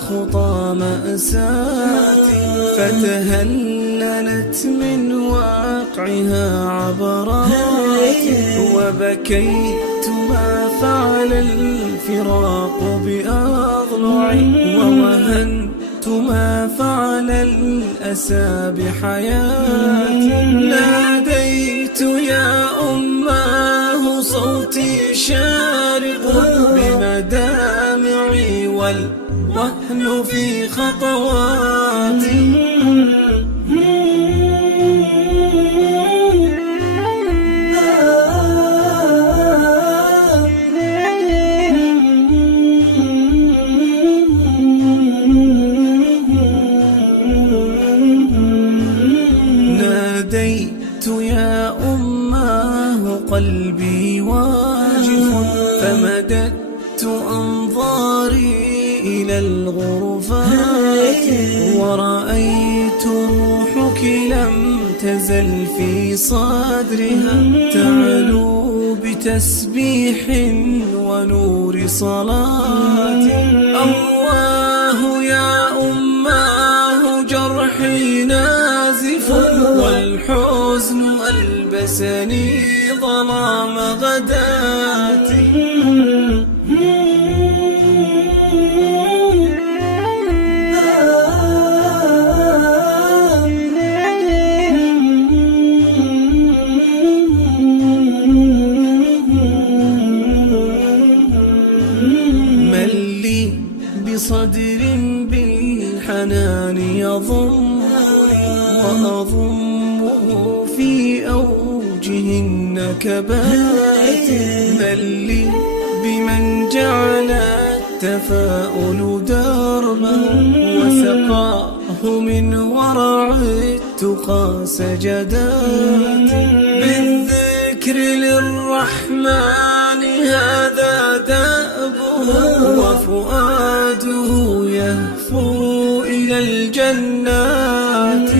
خطى مأساتي فتهللت من واقعها عبراتي وبكيت ما فعل الفراق بأضلعي ووهنت ما فعل الأسى بحياتي ناديت يا أماه صوتي شارق بمدامعي والوهن في خطواتي ناديت يا أماه قلبي واجف فمددت أنظاري إلى الغرفات ورأيت روحك لم تزل في صدرها تعلو بتسبيح ونور صلاة الله يا أماه جرحي نازف والحزن ألبسني ظلام غداتي بصدر بالحنان يضم وأضمه في أوجه النكبات بل لي بمن جعل التفاؤل دربه وسقاه من ورع التقى سجدات بالذكر للرحمن هذا دأبه وفؤاده يهفو إلى الجنات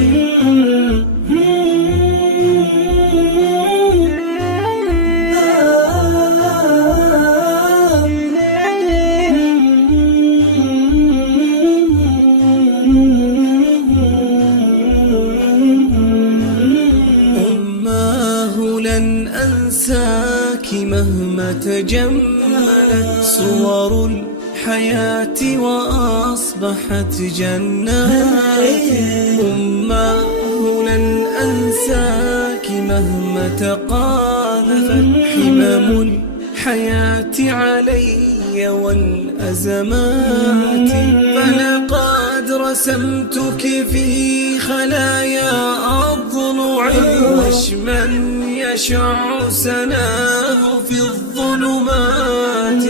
أماه لن أنساك مهما تجملت صور الحياة وأصبحت جنات أماه لن أنساك مهما تقاذفت حمم الحياة علي والأزمات فلقد رسمتك في خلايا أضلعي وشما يشع سناه في الظلمات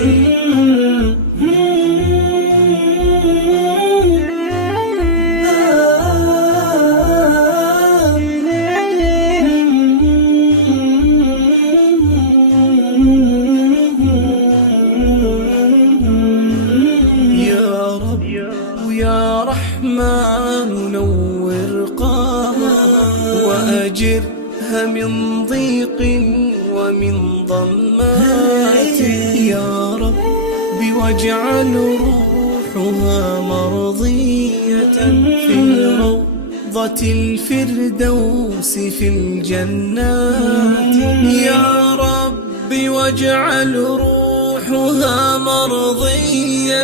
يا رحمن نور قامها وأجرها من ضيق ومن ضمات يا رب واجعل روحها مرضية في روضة الفردوس في الجنات يا رب واجعل روحها مرضية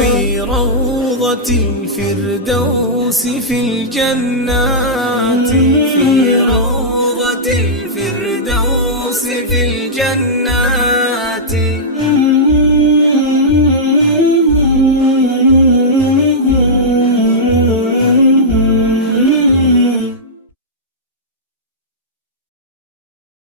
في روضة الفردوس في الجنات في روضة الفردوس في الجنات.